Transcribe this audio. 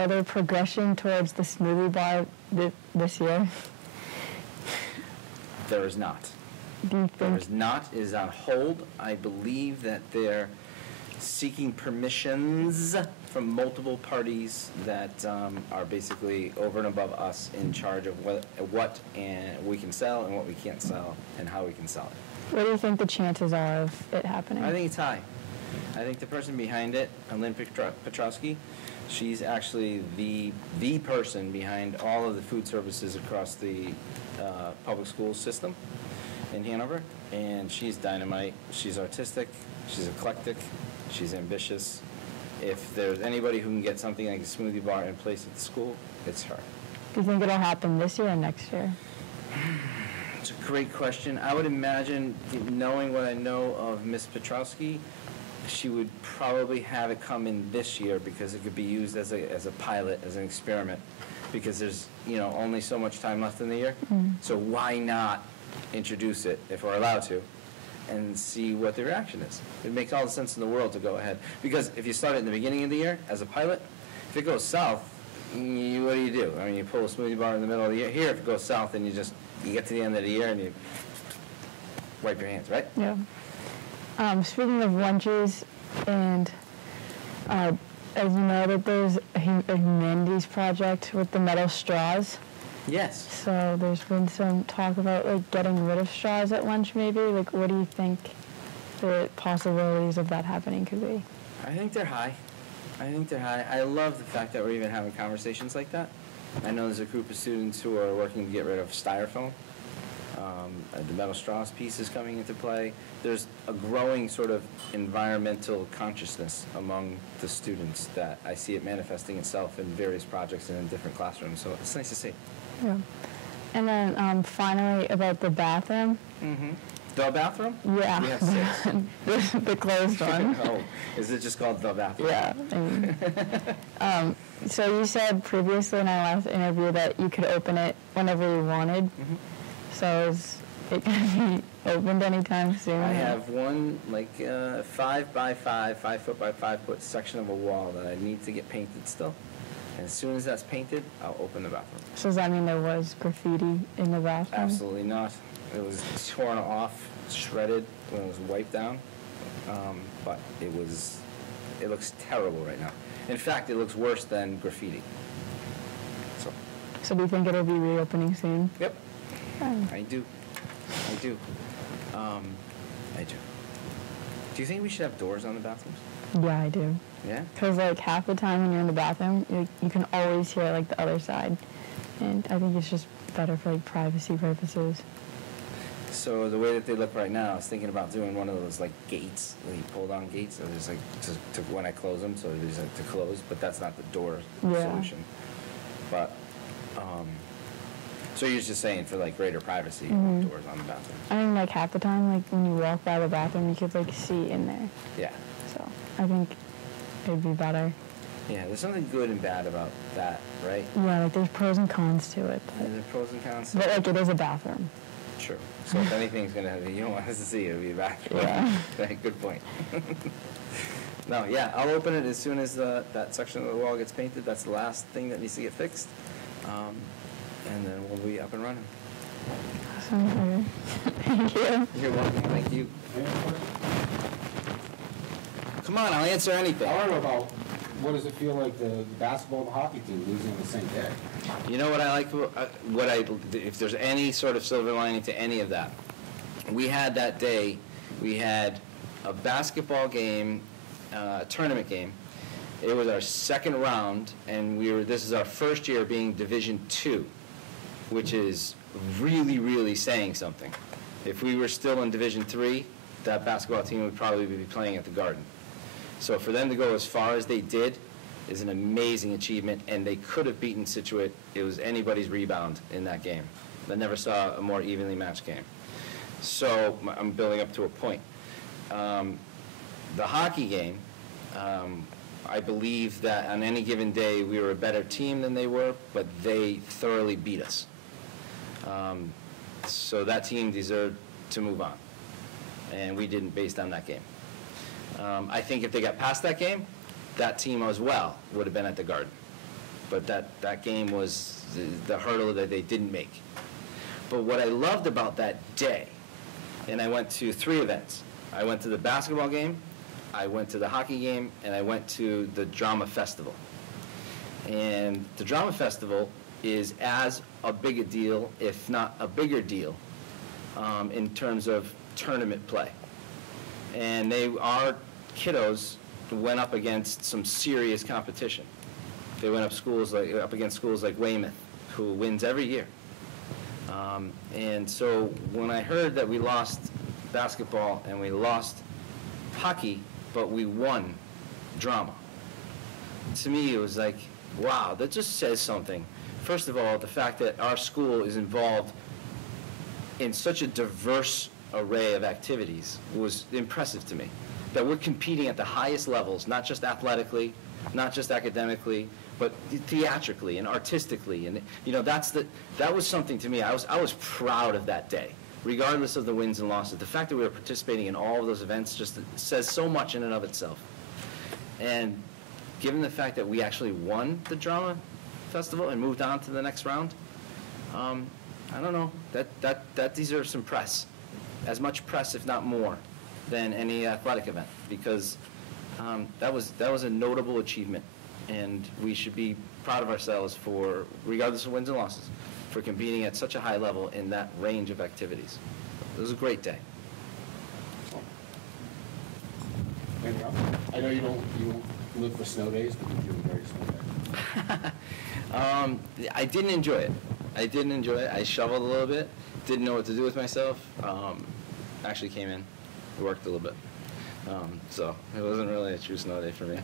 further progression towards the smoothie bar this year? There is not. Do you think? There is not. It is on hold. I believe that they're seeking permissions from multiple parties that are basically over and above us in charge of what and we can sell and what we can't sell and how we can sell it. What do you think the chances are of it happening? I think it's high. I think the person behind it, Lynn Petrowski, she's actually the person behind all of the food services across the public school system in Hanover, and she's dynamite. She's artistic, she's eclectic, she's ambitious. If there's anybody who can get something like a smoothie bar in place at the school, it's her. Do you think it'll happen this year or next year? It's a great question. I would imagine, knowing what I know of Miss Petrowski, she would probably have it come in this year because it could be used as a pilot, as an experiment, because there's only so much time left in the year. So why not introduce it if we're allowed to and see what the reaction is? It makes all the sense in the world to go ahead, because if you start it in the beginning of the year as a pilot, if it goes south, what do? I mean, you pull a smoothie bar in the middle of the year. Here, if it goes south, then you get to the end of the year and you wipe your hands, right? Yeah. Speaking of lunches, and as you know, that there's a humanities project with the metal straws. Yes. So there's been some talk about getting rid of straws at lunch, maybe. What do you think the possibilities of that happening could be? I think they're high. I love the fact that we're even having conversations like that. I know there's a group of students who are working to get rid of styrofoam. The metal straws piece is coming into play. There's a growing sort of environmental consciousness among the students that I see it manifesting itself in various projects and in different classrooms. So it's nice to see. Yeah. And then finally, about the bathroom. Mm-hmm. The bathroom? Yeah. We have 6. the closed one. Oh, is it just called the bathroom? Yeah. So you said previously in our last interview that you could open it whenever you wanted. Mm-hmm. So is it going to be opened anytime soon? I have one 5 by 5 foot by 5 foot section of a wall that I need to get painted still. And as soon as that's painted, I'll open the bathroom. So does that mean there was graffiti in the bathroom? Absolutely not. It was torn off, shredded when it was wiped down. But it looks terrible right now. In fact, it looks worse than graffiti. So do you think it'll be reopening soon? Yep. I do. Do you think we should have doors on the bathrooms? Yeah, I do. Yeah? Because half the time when you're in the bathroom, you can always hear the other side. And I think it's just better for privacy purposes. So the way that they look right now, I was thinking about doing one of those gates, where you pull down gates, so there's to when I close them, so there's to close, but that's not the door solution. But so you're just saying for greater privacy, you want doors on the bathroom. I mean, half the time, when you walk by the bathroom, you could see in there. Yeah. So I think it'd be better. Yeah, there's something good and bad about that, right? Yeah, there's pros and cons to it. There's pros and cons. But it is a bathroom. True. So if anything's gonna happen, you don't want us to see it, it'll be a bathroom. Yeah. Right, good point. No, yeah, I'll open it as soon as that section of the wall gets painted. That's the last thing that needs to get fixed. And then we'll be up and running. Awesome. Thank you. You're welcome. Thank you. Come on, I'll answer anything. I want to know about what does it feel like the basketball and the hockey team losing the same day? You know what I like? If there's any sort of silver lining to any of that, we had that day. We had a basketball game, tournament game. It was our second round, and this is our first year being Division II, which is really, really saying something. If we were still in Division III, that basketball team would probably be playing at the Garden. So for them to go as far as they did is an amazing achievement, and they could have beaten Scituate. It was anybody's rebound in that game. I never saw a more evenly matched game. So I'm building up to a point. The hockey game, I believe that on any given day we were a better team than they were, but they thoroughly beat us. So that team deserved to move on, and we didn't based on that game. I think if they got past that game, that team as well would have been at the Garden. but that game was the hurdle that they didn't make. But what I loved about that day, and I went to 3 events. I went to the basketball game, I went to the hockey game, and I went to the drama festival. And the drama festival is as a big a deal, if not a bigger deal, in terms of tournament play. And our kiddos went up against some serious competition. They went up against schools like Weymouth, who wins every year. And so when I heard that we lost basketball and we lost hockey, but we won drama, to me it was like, wow, that just says something. First of all, the fact that our school is involved in such a diverse array of activities was impressive to me. That we're competing at the highest levels, not just athletically, not just academically, but theatrically and artistically. And that was something to me. I was proud of that day, regardless of the wins and losses. The fact that we were participating in all of those events just says so much in and of itself. And given the fact that we actually won the drama festival and moved on to the next round, I don't know, that deserves some press, as much press, if not more, than any athletic event, because that was a notable achievement, and we should be proud of ourselves for, regardless of wins and losses, for competing at such a high level in that range of activities. It was a great day. Anything else? I know you don't live for snow days, but you do enjoy snow days. I didn't enjoy it. I shoveled a little bit, didn't know what to do with myself. Actually came in, worked a little bit. So it wasn't really a true snow day for me.